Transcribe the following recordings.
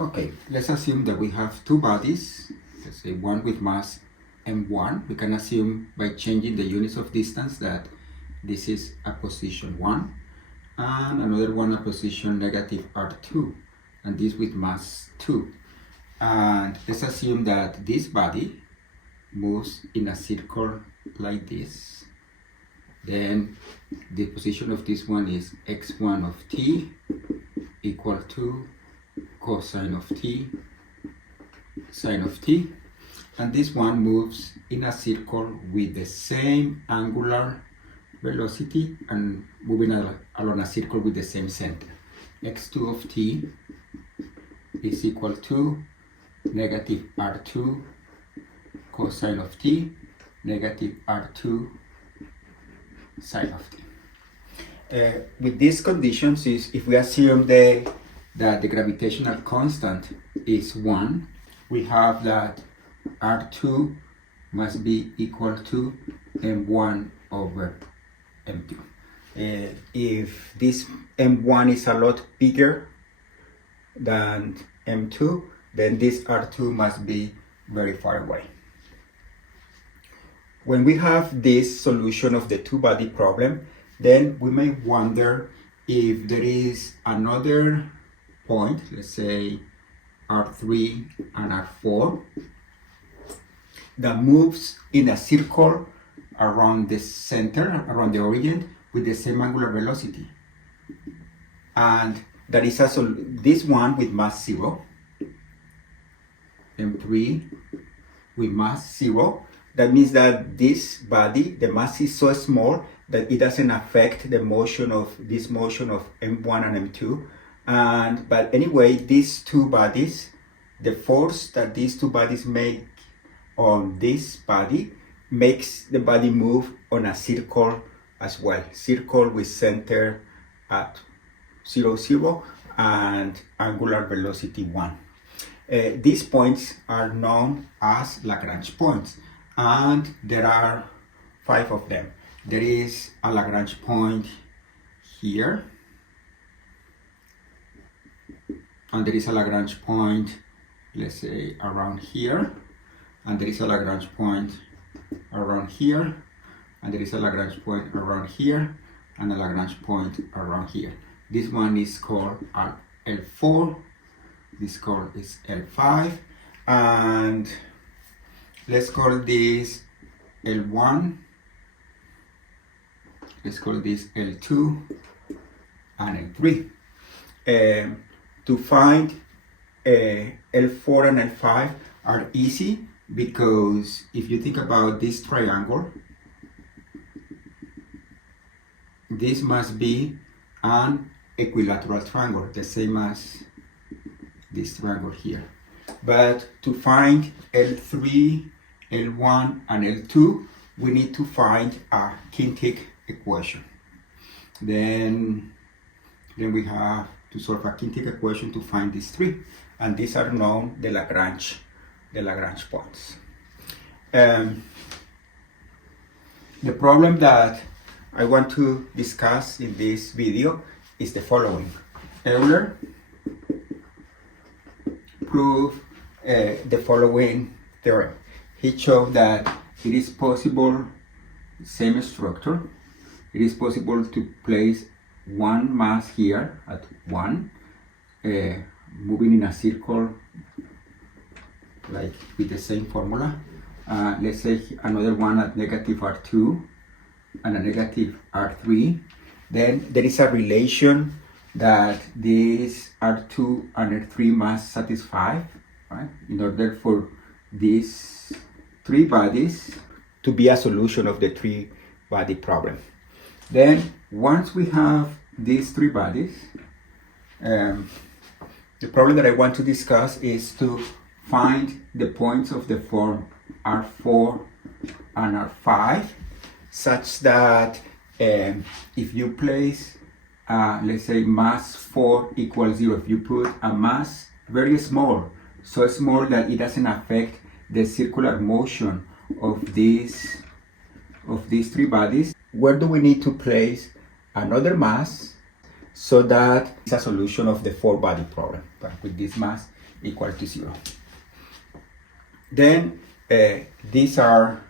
Okay, let's assume that we have two bodies, let's say one with mass m1. We can assume by changing the units of distance that this is a position 1 and another one a position negative r2, and this with mass 2. And let's assume that this body moves in a circle like this. Then the position of this one is x1 of t equal to cosine of t sine of t, and this one moves in a circle with the same angular velocity and moving along a circle with the same center. x2 of t is equal to negative r2 cosine of t negative r2 sine of t. With these conditions, if we assume that the gravitational constant is 1, we have that R2 must be equal to m1 over m2. If this m1 is a lot bigger than m2, then this R2 must be very far away. When we have this solution of the two-body problem, then we may wonder if there is another point, let's say R3 and R4, that moves in a circle around the center, around the origin, with the same angular velocity. And that is also this one with mass 0, M3 with mass 0. That means that this body, the mass is so small that it doesn't affect the motion of this motion of M1 and M2. But anyway, these two bodies, the force that these two bodies make on this body makes the body move on a circle as well. Circle with center at 0, 0 and angular velocity 1. These points are known as Lagrange points, and there are 5 of them. There is a Lagrange point here, and there is a Lagrange point, let's say, around here, and there is a Lagrange point around here, and there is a Lagrange point around here, and a Lagrange point around here. This one is called L4, this called is L5, and let's call this L1, let's call this L2 and L3. To find L4 and L5 are easy because if you think about this triangle, this must be an equilateral triangle, the same as this triangle here. But to find L3, L1 and L2, we need to find a kinetic equation. Then we have to solve a kinetic equation to find these three, and these are known the Lagrange points. The problem that I want to discuss in this video is the following. Euler proved the following theorem. He showed that it is possible, same structure, it is possible to place one mass here at 1, moving in a circle like with the same formula. Let's say another one at negative R2 and a negative R3. Then there is a relation that these R2 and R3 must satisfy, right, in order for these three bodies to be a solution of the three-body problem. Then once we have these three bodies, the problem that I want to discuss is to find the points of the form R4 and R5 such that if you place let's say mass 4 equals 0, if you put a mass very small, so small that it doesn't affect the circular motion of these three bodies, where do we need to place another mass so that it's a solution of the four-body problem? But with this mass equal to 0. Then these are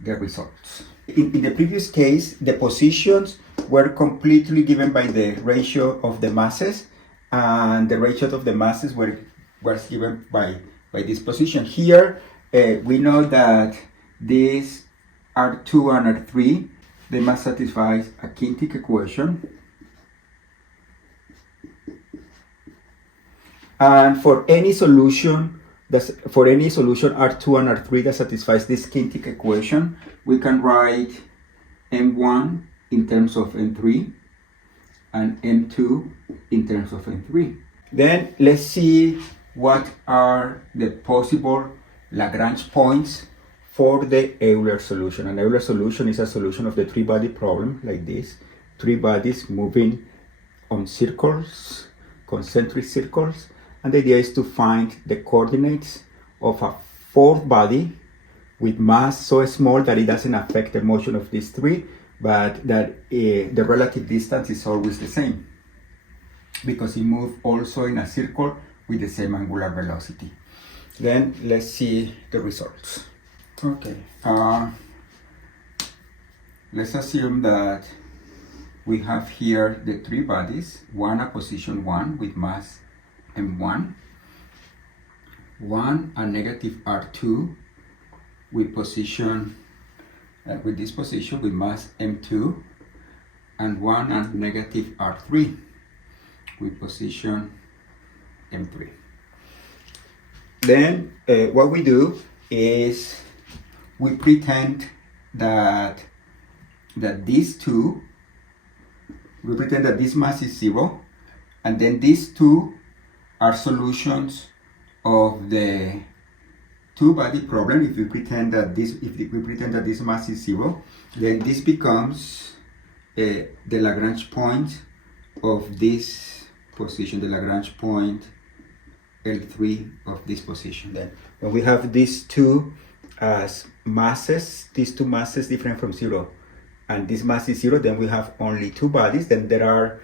the results. In the previous case, the positions were completely given by the ratio of the masses, and the ratio of the masses was given by this position. Here, we know that these R2 and R3, they must satisfy a kinetic equation. And for any solution R2 and R3 that satisfies this kinetic equation, we can write M1 in terms of M3 and M2 in terms of M3. Then let's see what are the possible Lagrange points for the Euler solution. An Euler solution is a solution of the three-body problem like this. Three bodies moving on circles, concentric circles. And the idea is to find the coordinates of a fourth body with mass so small that it doesn't affect the motion of these three, but that the relative distance is always the same because it moves also in a circle with the same angular velocity. Then let's see the results. Okay, let's assume that we have here the three bodies, one at position 1 with mass M1, one at negative R2 with position with this position with mass M2, and one at negative R3 with position M3. Then what we do is we pretend that these two, we pretend that this mass is 0, and then these two are solutions of the two-body problem. If we pretend that this mass is 0, then this becomes the Lagrange point of this position, the Lagrange point L3 of this position. Then when we have these two as masses, these two masses different from 0, and this mass is 0, then we have only two bodies. Then there are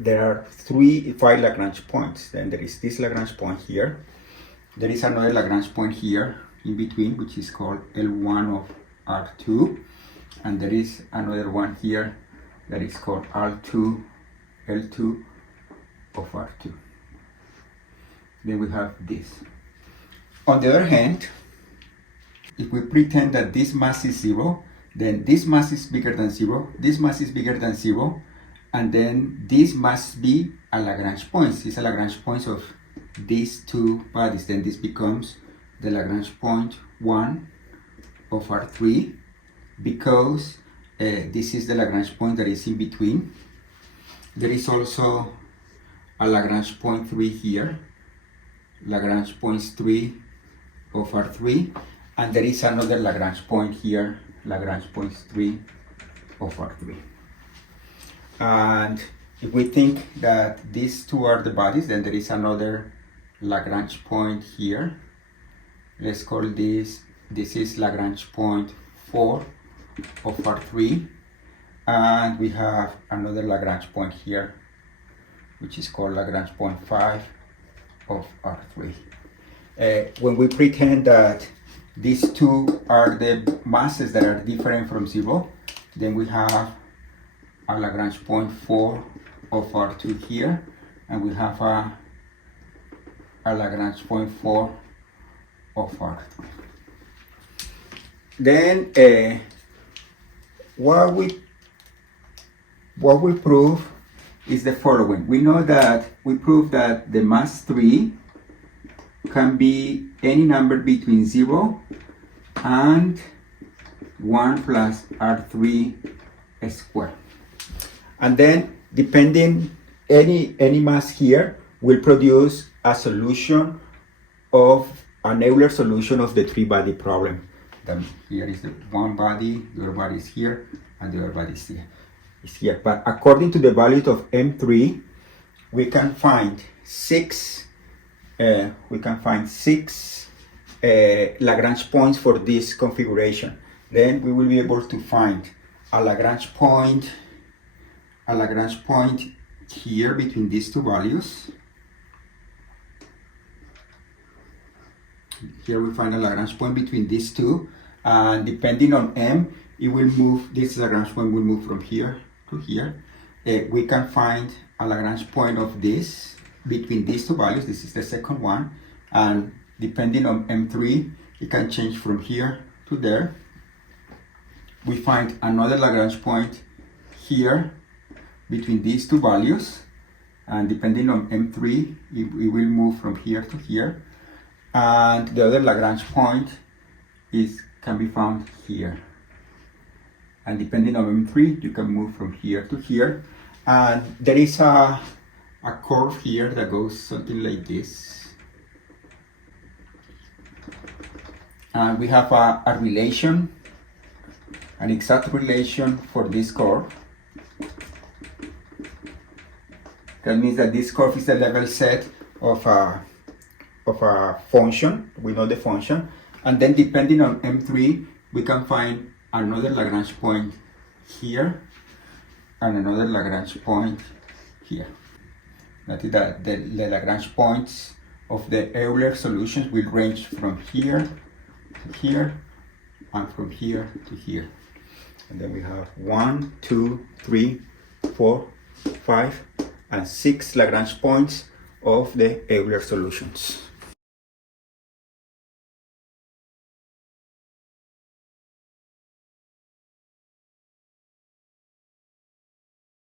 5 Lagrange points. Then there is this Lagrange point here. There is another Lagrange point here in between, which is called L1 of R2, and there is another one here that is called L2 of R2. Then we have this. On the other hand, if we pretend that this mass is 0, then this mass is bigger than 0, this mass is bigger than 0, and then this must be a Lagrange point. It's a Lagrange point of these two bodies. Then this becomes the Lagrange point 1 of R3, because this is the Lagrange point that is in between. There is also a Lagrange point 3 here, Lagrange points 3 of R3, and there is another Lagrange point here, Lagrange points 3 of R3. And if we think that these two are the bodies, then there is another Lagrange point here. Let's call this is Lagrange point 4 of R3, and we have another Lagrange point here, which is called Lagrange point 5 of R3. When we pretend that these two are the masses that are different from 0, then we have a Lagrange point 4 of R2 here, and we have a Lagrange point 4 of R3. Then what we prove is the following. We know that we prove that the mass 3 can be any number between 0 and 1 plus R3 squared. And then depending any mass here will produce a solution of an Euler solution of the three-body problem. Then here is the one body, the other body is here, and the other body is here. But according to the value of M3, we can find six Lagrange points for this configuration. Then we will be able to find a Lagrange point here between these two values, Here we find a Lagrange point between these two, and depending on m, it will move. This Lagrange point will move from here to here. We can find a Lagrange point of this between these two values. This is the second one, and depending on m3, it can change from here to there. We find another Lagrange point here between these two values, and depending on m3, it will move from here to here. And the other Lagrange point can be found here. And depending on m3, you can move from here to here. And there is a curve here that goes something like this. And we have a relation, an exact relation for this curve. That means that this curve is the level set of a function. We know the function. And then depending on m3, we can find another Lagrange point here and another Lagrange point here. That is that the Lagrange points of the Euler solutions will range from here to here and from here to here. And then we have 1, 2, 3, 4, 5, and 6 Lagrange points of the Euler solutions.